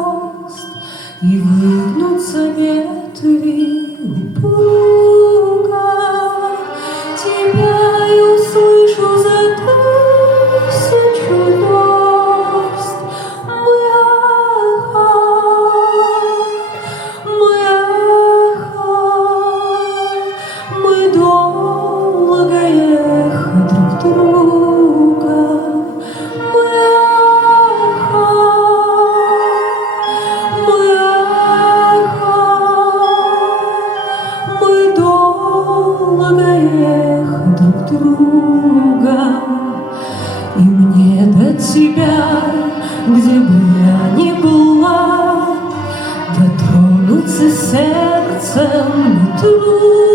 звезд, и выгнутся ветви упруга. Тебя я услышу за тысячу верст. Мы долго ехать друг друга. Мы долго ехать друг друга. И мне до тебя, где бы я ни была, дотронуться сердцем не трудно.